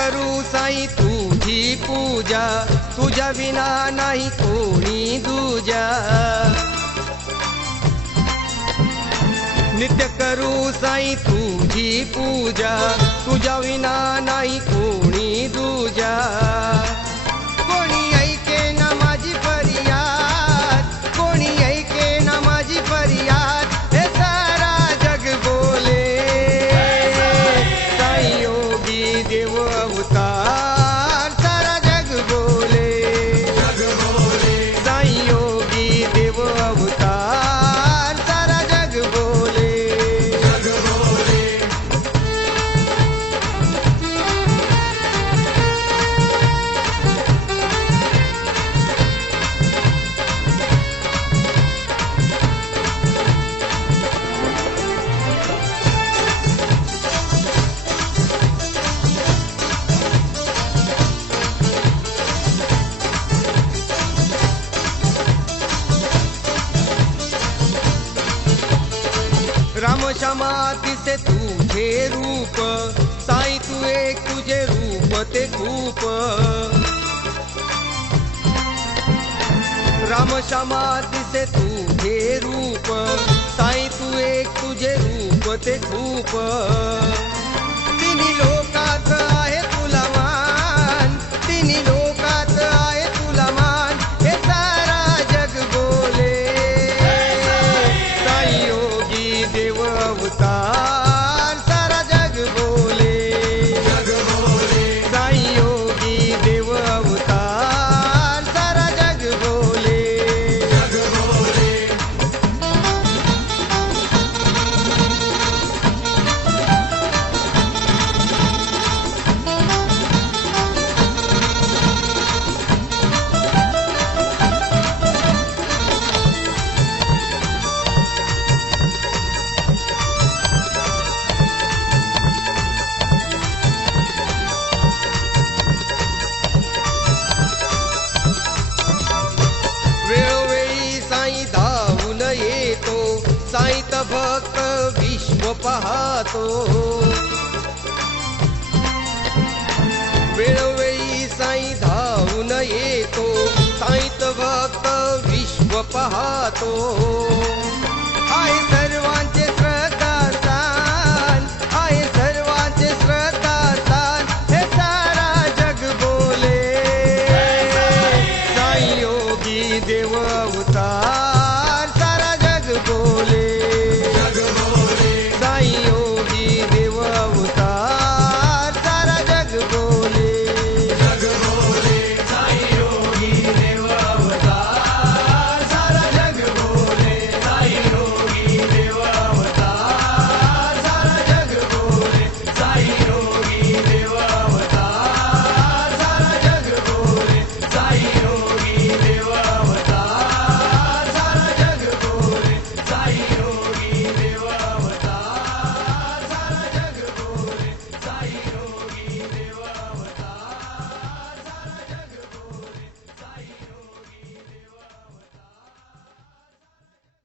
करू साई तुझी पूजा तुझ्या विना नाही कोणी दूजा. नित्य करू साई तुझी पूजा तुझ्या विना नाही कोणी दूजा. अवतार राम समाधि से तुझे रूप? साई तू एक तुझे रूप, ते खूप राम समाधि से तुझे रूप? साई तू एक तुझे रूप, ते खूप तिनी लोकात भक्त विश्व पाहतो. वेळोवेळी साई धावून येतो साईत भक्त विश्व पाहतो. आहे